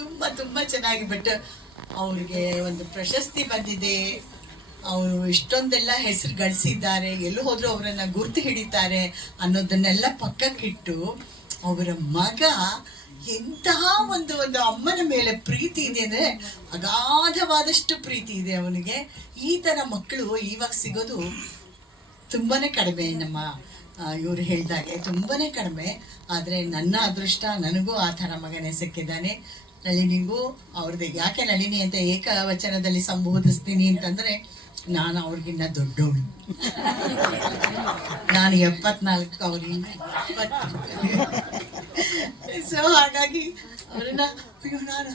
ತುಂಬಾ ತುಂಬಾ ಚೆನ್ನಾಗಿ. ಬಟ್ ಅವ್ರಿಗೆ ಒಂದು ಪ್ರಶಸ್ತಿ ಬಂದಿದೆ, ಅವರು ಇಷ್ಟೊಂದೆಲ್ಲ ಹೆಸರು ಗಳಿಸಿದ್ದಾರೆ, ಎಲ್ಲೂ ಹೋದ್ರು ಅವರನ್ನ ಗುರ್ತು ಹಿಡಿತಾರೆ ಅನ್ನೋದನ್ನೆಲ್ಲ ಪಕ್ಕಕ್ಕಿಟ್ಟು ಅವರ ಮಗ ಎಂತಹ ಒಂದು ಒಂದು ಅಮ್ಮನ ಮೇಲೆ ಪ್ರೀತಿ ಇದೆ ಅಂದ್ರೆ ಅಗಾಧವಾದಷ್ಟು ಪ್ರೀತಿ ಇದೆ ಅವನಿಗೆ. ಈ ತರ ಮಕ್ಕಳು ಇವಾಗ ಸಿಗೋದು ತುಂಬಾನೇ ಕಡಿಮೆ. ನಮ್ಮ ಇವರು ಹೇಳಿದಾಗೆ ತುಂಬಾನೇ ಕಡಿಮೆ. ಆದ್ರೆ ನನ್ನ ಅದೃಷ್ಟ, ನನಗೂ ಆ ಥರ ಮಗನೇ ಸಿಕ್ಕಿದ್ದಾನೆ. ನಳಿನಿಗೂ ಅವ್ರದ್ದು ಯಾಕೆ ನಳಿನಿ ಅಂತ ಏಕವಚನದಲ್ಲಿ ಸಂಬೋಧಿಸ್ತೀನಿ ಅಂತಂದ್ರೆ, ನಾನು ಅವ್ರಿಗಿನ್ನ ದೊಡ್ಡವಳು. ನಾನು 74, ಅವ್ರಿಂದ 20. ಸೊ ಹಾಗಾಗಿ ಅವ್ರನ್ನ ಅಯ್ಯೋ ನಾನು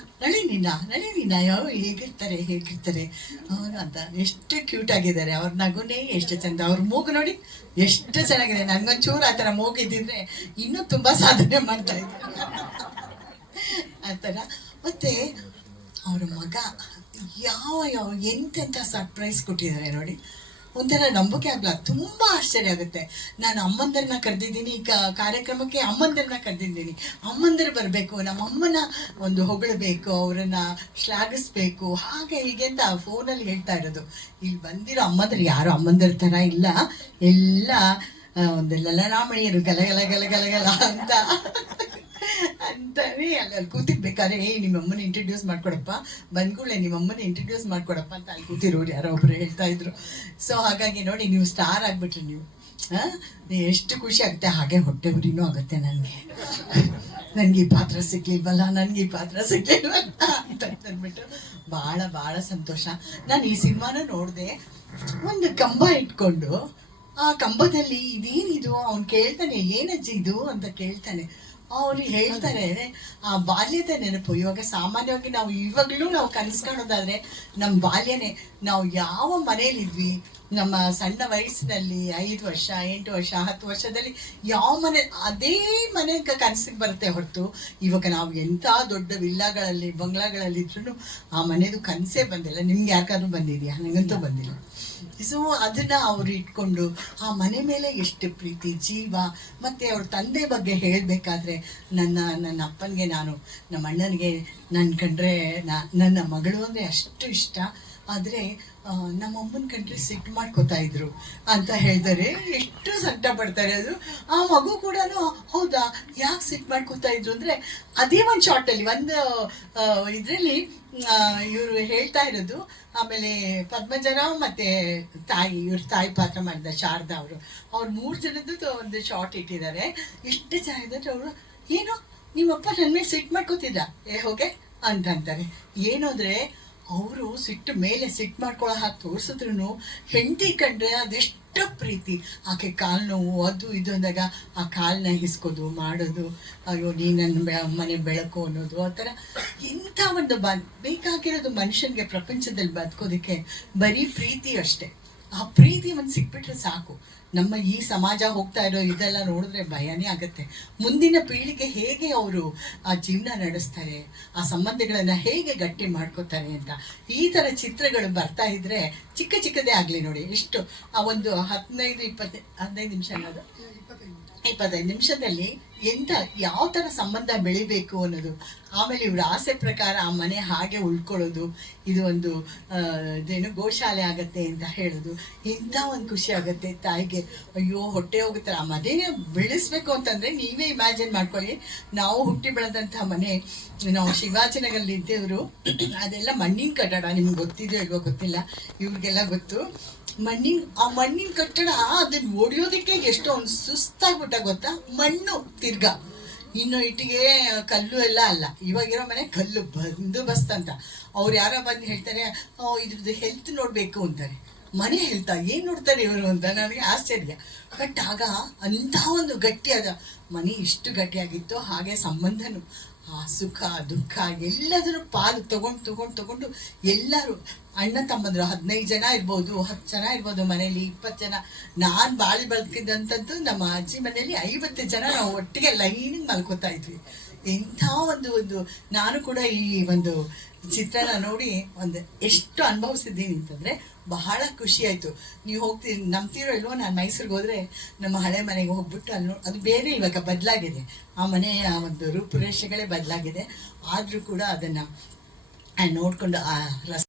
ನಳಿನಿನ ಯಾವ ಹೇಗಿರ್ತಾರೆ ಅವನು ಅಂತ ಎಷ್ಟು ಕ್ಯೂಟ್ ಆಗಿದ್ದಾರೆ. ಅವ್ರ ನಗುನೇ ಎಷ್ಟು ಚಂದ, ಅವ್ರ ಮೂಗು ನೋಡಿ ಎಷ್ಟು ಚೆನ್ನಾಗಿದೆ. ನನ್ಗೊಂಚೂರು ಆ ಥರ ಮೂಗಿದ್ದಿದ್ರೆ ಇನ್ನೂ ತುಂಬಾ ಸಾಧನೆ ಮಾಡ್ತಾ ಇದ್ದೆ ಆ ಥರ. ಮತ್ತೆ ಅವ್ರ ಮಗ ಯಾವ ಎಂತೆಂಥ ಸರ್ಪ್ರೈಸ್ ಕೊಟ್ಟಿದ್ದಾರೆ ನೋಡಿ, ಒಂಥರ ನಂಬಿಕೆ ಆಗಲ್ಲ. ತುಂಬಾ ಆಶ್ಚರ್ಯ ಆಗುತ್ತೆ. ನಾನು ಅಮ್ಮಂದರನ್ನ ಕರೆದಿದ್ದೀನಿ, ಈಗ ಕಾರ್ಯಕ್ರಮಕ್ಕೆ ಅಮ್ಮಂದರನ್ನ ಕರೆದಿದ್ದೀನಿ. ಅಮ್ಮಂದರು ಬರಬೇಕು, ನಮ್ಮಮ್ಮನ ಒಂದು ಹೊಗಳಬೇಕು, ಅವರನ್ನ ಶ್ಲಾಘಿಸ್ಬೇಕು, ಹಾಗೆ ಹೀಗೆ ಅಂತ ಫೋನಲ್ಲಿ ಹೇಳ್ತಾ ಇರೋದು. ಇಲ್ಲಿ ಬಂದಿರೋ ಅಮ್ಮಂದರು ಯಾರು ಅಮ್ಮಂದರ ಥರ ಇಲ್ಲ, ಎಲ್ಲ ಒಂದು ಲಲನಾಮಣಿಯರು ಗಲಗಲ ಗಲಗಲಗಲ ಅಂತ ಅಂತಾನೆ ಅಲ್ಲಿ ಕೂತಿರ್ಬೇಕಾದ್ರೆ, ನಿಮ್ಮಮ್ಮನ ಇಂಟ್ರಡ್ಯೂಸ್ ಮಾಡ್ಕೊಡಪ್ಪ, ಬಂದ್ಕೂಳೆ ನಿಮ್ಮಮ್ಮನ ಇಂಟ್ರಡ್ಯೂಸ್ ಮಾಡ್ಕೊಡಪ್ಪ ಅಂತ ಅಲ್ಲಿ ಕೂತಿರೋರು ಯಾರೋ ಒಬ್ರು ಹೇಳ್ತಾ ಇದ್ರು. ಸೊ ಹಾಗಾಗಿ ನೋಡಿ, ನೀವು ಸ್ಟಾರ್ ಆಗ್ಬಿಟ್ರಿ ನೀವು. ಎಷ್ಟು ಖುಷಿ ಆಗುತ್ತೆ. ಹಾಗೆ ಹೊಟ್ಟೆ ಉರಿನೂ ಆಗುತ್ತೆ ನನ್ಗೆ ಈ ಪಾತ್ರ ಸಿಗ್ಲಿಲ್ವಲ್ಲ ಅಂತ ಅಂದ್ಬಿಟ್ಟು ಬಹಳ ಬಹಳ ಸಂತೋಷ. ನಾನು ಈ ಸಿನಿಮಾನ ನೋಡಿದೆ, ಒಂದು ಕಂಬ ಇಟ್ಕೊಂಡು ಆ ಕಂಬದಲ್ಲಿ ಇದೇನಿದು ಅವ್ನು ಕೇಳ್ತಾನೆ, ಏನಜ್ಜಿ ಇದು ಅಂತ ಕೇಳ್ತಾನೆ. ಅವ್ರು ಹೇಳ್ತಾರೆ ಆ ಬಾಲ್ಯದ ನೆನಪು. ಇವಾಗ ಸಾಮಾನ್ಯವಾಗಿ ಇವಾಗಲೂ ನಾವು ಕನಸ್ಕೊಳ್ಳೋದಾದ್ರೆ ನಮ್ಮ ಬಾಲ್ಯನೇ. ನಾವು ಯಾವ ಮನೇಲಿದ್ವಿ, ನಮ್ಮ ಸಣ್ಣ ವಯಸ್ಸಿನಲ್ಲಿ 5 ವರ್ಷ 8 ವರ್ಷ 10 ವರ್ಷದಲ್ಲಿ ಯಾವ ಮನೆ, ಅದೇ ಮನೆ ಕನಸಿಗೆ ಬರುತ್ತೆ ಹೊರತು ಇವಾಗ ನಾವು ಎಂಥ ದೊಡ್ಡ ವಿಲ್ಲಾಗಳಲ್ಲಿ ಬಂಗ್ಲಾಗಳಲ್ಲಿ ಇದ್ರೂ ಆ ಮನೆದು ಕನಸೇ ಬಂದಿಲ್ಲ. ನಿಮ್ಗೆ ಯಾಕಾದ್ರೂ ಬಂದಿದೆಯಾ? ನನಗಂತೂ ಬಂದಿಲ್ಲ. ಸೊ ಅದನ್ನ ಅವ್ರು ಇಟ್ಕೊಂಡು ಆ ಮನೆ ಮೇಲೆ ಎಷ್ಟು ಪ್ರೀತಿ, ಜೀವ. ಮತ್ತೆ ಅವ್ರ ತಂದೆ ಬಗ್ಗೆ ಹೇಳಬೇಕಾದ್ರೆ, ನನ್ನ ಅಪ್ಪನಿಗೆ ನಮ್ಮ ಅಣ್ಣನಿಗೆ ನನ್ನ ಕಂಡ್ರೆ ನನ್ನ ಮಗಳು ಅಂದರೆ ಅಷ್ಟು ಇಷ್ಟ. ಆದರೆ ನಮ್ಮ ಅಮ್ಮನ ಕಂಡ್ರೆ ಸಿಟ್ಟು ಮಾಡ್ಕೋತಾ ಇದ್ರು ಅಂತ ಹೇಳ್ತಾರೆ. ಎಷ್ಟು ಸಂಕಟ ಪಡ್ತಾರೆ. ಅದು ಆ ಮಗು ಕೂಡ ಹೌದಾ ಯಾಕೆ ಸಿಟ್ಟು ಮಾಡ್ಕೋತಾ ಇದ್ರು ಅಂದರೆ, ಅದೇ ಒಂದು ಶಾರ್ಟಲ್ಲಿ ಒಂದು ಇದರಲ್ಲಿ ಇವರು ಹೇಳ್ತಾ ಇರೋದು. ಆಮೇಲೆ ಪದ್ಮಜರಾವ್ ಮತ್ತೆ ಇವ್ರ ತಾಯಿ ಪಾತ್ರ ಮಾಡಿದ ಶಾರದಾ ಅವ್ರು 3 ಜನದ್ದು ಒಂದು ಶಾರ್ಟ್ ಇಟ್ಟಿದ್ದಾರೆ. ಎಷ್ಟು ಚೆನ್ನಾಗಿದೆ. ಅವರು ಏನು ನಿಮ್ಮಪ್ಪ ನನ್ನ ಮೇಲೆ ಸಿಟ್ಟು ಮಾಡ್ಕೋತಿದ್ದ, ಹೋಗೆ ಅಂತಾರೆ. ಏನು ಅಂದರೆ, ಅವರು ಸಿಟ್ಟು ಮಾಡ್ಕೊಳ್ಳೋ ಹಾಗೆ ತೋರಿಸಿದ್ರು ಹೆಂಡತಿ ಕಂಡ್ರೆ ಅದೆಷ್ಟು ಪ್ರೀತಿ. ಆಕೆ ಕಾಲು ನೋವು ಅದು ಇದು ಅಂದಾಗ ಆ ಕಾಲನ್ನ ಹಿಸ್ಕೋದು ಮಾಡೋದು, ಅಯ್ಯೋ ನೀ ನನ್ನ ಮನೆ ಬೆಳಕು ಅನ್ನೋದು, ಆ ಥರ. ಎಂಥ ಒಂದು ಬೇಕಾಗಿರೋದು ಮನುಷ್ಯನಿಗೆ ಪ್ರಪಂಚದಲ್ಲಿ ಬದುಕೋದಕ್ಕೆ ಬರೀ ಪ್ರೀತಿ ಅಷ್ಟೇ. ಆ ಪ್ರೀತಿ ಒಂದು ಸಿಕ್ಬಿಟ್ರೆ ಸಾಕು. ನಮ್ಮ ಈ ಸಮಾಜ ಹೋಗ್ತಾ ಇರೋ ಇದೆಲ್ಲ ನೋಡಿದ್ರೆ ಭಯನೇ ಆಗುತ್ತೆ. ಮುಂದಿನ ಪೀಳಿಗೆ ಹೇಗೆ ಅವರು ಆ ಜೀವನ ನಡೆಸ್ತಾರೆ, ಆ ಸಂಬಂಧಗಳನ್ನ ಹೇಗೆ ಗಟ್ಟಿ ಮಾಡ್ಕೋತಾರೆ ಅಂತ. ಈ ಥರ ಚಿತ್ರಗಳು ಬರ್ತಾ ಇದ್ರೆ ಚಿಕ್ಕದೇ ಆಗಲಿ ನೋಡಿ, ಎಷ್ಟು ಆ ಒಂದು 15 ನಿಮಿಷ ಅನ್ನೋದು 25 ನಿಮಿಷದಲ್ಲಿ ಯಾವ ಥರ ಸಂಬಂಧ ಬೆಳಿಬೇಕು ಅನ್ನೋದು. ಆಮೇಲೆ ಇವ್ರ ಆಸೆ ಪ್ರಕಾರ ಆ ಮನೆ ಹಾಗೆ ಉಳ್ಕೊಳ್ಳೋದು, ಇದು ಒಂದು ಇದೇನು ಗೋಶಾಲೆ ಆಗತ್ತೆ ಅಂತ ಹೇಳೋದು. ಇಂಥ ಒಂದು ಖುಷಿ ಆಗುತ್ತೆ ತಾಯಿಗೆ. ಅಯ್ಯೋ ಹೊಟ್ಟೆ ಹೋಗುತ್ತಾರೆ. ಆ ಮನೆ ಬೆಳೆಸ್ಬೇಕು ಅಂತಂದರೆ ನೀವೇ ಇಮ್ಯಾಜಿನ್ ಮಾಡ್ಕೊಳ್ಳಿ. ನಾವು ಹುಟ್ಟಿ ಬೆಳೆದಂಥ ಮನೆ, ನಾವು ಶಿವಾಜಿನಗರಲ್ಲಿ ಇದ್ದೇವರು. ಅದೆಲ್ಲ ಮಣ್ಣಿನ ಕಟ್ಟಡ. ನಿಮ್ಗೆ ಗೊತ್ತಿದೆಯೋ ಇಲ್ವೋ ಗೊತ್ತಿಲ್ಲ, ಇವ್ರಿಗೆಲ್ಲ ಗೊತ್ತು. ಆ ಮಣ್ಣಿನ ಕಟ್ಟಡ ಅದನ್ನ ಒಡೆಯೋದಕ್ಕೆ ಎಷ್ಟೊಂದು ಸುಸ್ತಾಗ್ಬಿಟ್ಟ ಗೊತ್ತಾ. ಮಣ್ಣು ತಿರ್ಗಾ, ಇನ್ನು ಇಟ್ಟಿಗೆ ಕಲ್ಲು ಎಲ್ಲ ಅಲ್ಲ. ಇವಾಗಿರೋ ಮನೆ ಕಲ್ಲು ಬಂದೋಬಸ್ತ್ ಅಂತ. ಅವ್ರು ಯಾರೋ ಬಂದು ಹೇಳ್ತಾರೆ, ಇದ್ರದ್ದು ಹೆಲ್ತ್ ನೋಡ್ಬೇಕು ಅಂತಾರೆ. ಮನೆ ಹೆಲ್ತಾ ಏನು ನೋಡ್ತಾರೆ ಇವರು ಅಂತ ನನಗೆ ಆಶ್ಚರ್ಯ. ಬಟ್ ಆಗ ಅಂಥ ಒಂದು ಗಟ್ಟಿಯಾದ ಮನೆ ಎಷ್ಟು ಗಟ್ಟಿಯಾಗಿತ್ತು, ಹಾಗೆ ಸಂಬಂಧನು ಆ ಸುಖ ದುಃಖ ಎಲ್ಲದನ್ನು ಪಾಲು ತಗೊಂಡು ಎಲ್ಲರೂ ಅಣ್ಣ ತಮ್ಮಂದ್ರು 15 ಜನ ಇರ್ಬೋದು, 10 ಜನ ಇರ್ಬೋದು ಮನೇಲಿ, 20 ಜನ. ನಾನು ಬಾಳಿ ಬದುಕಿದಂಥದ್ದು ನಮ್ಮ ಅಜ್ಜಿ ಮನೇಲಿ 50 ಜನ ನಾವು ಒಟ್ಟಿಗೆ ಲೈನಿಗೆ ಮಲ್ಕೋತಾ ಇದ್ವಿ. ಎಂಥ ಒಂದು ನಾನು ಕೂಡ ಈ ಒಂದು ಚಿತ್ರನ ನೋಡಿ ಎಷ್ಟು ಅನುಭವಿಸಿದ್ದೀನಿ ಅಂತಂದ್ರೆ, ಬಹಳ ಖುಷಿ ಆಯಿತು. ನೀವು ಹೋಗ್ತೀರಿ ನಂಬ್ತಿರೋ ಇಲ್ವೋ, ನಾನು ಮೈಸೂರಿಗೆ ಹೋದರೆ ನಮ್ಮ ಹಳೆ ಮನೆಗೆ ಹೋಗ್ಬಿಟ್ಟು ಅಲ್ಲಿ ಅದು ಬೇರೆ ಇವಾಗ ಬದಲಾಗಿದೆ, ಆ ಮನೆಯ ಒಂದು ರೂಪುರೇಷೆಗಳೇ ಬದಲಾಗಿದೆ. ಆದರೂ ಕೂಡ ಅದನ್ನು ನೋಡಿಕೊಂಡು ಆ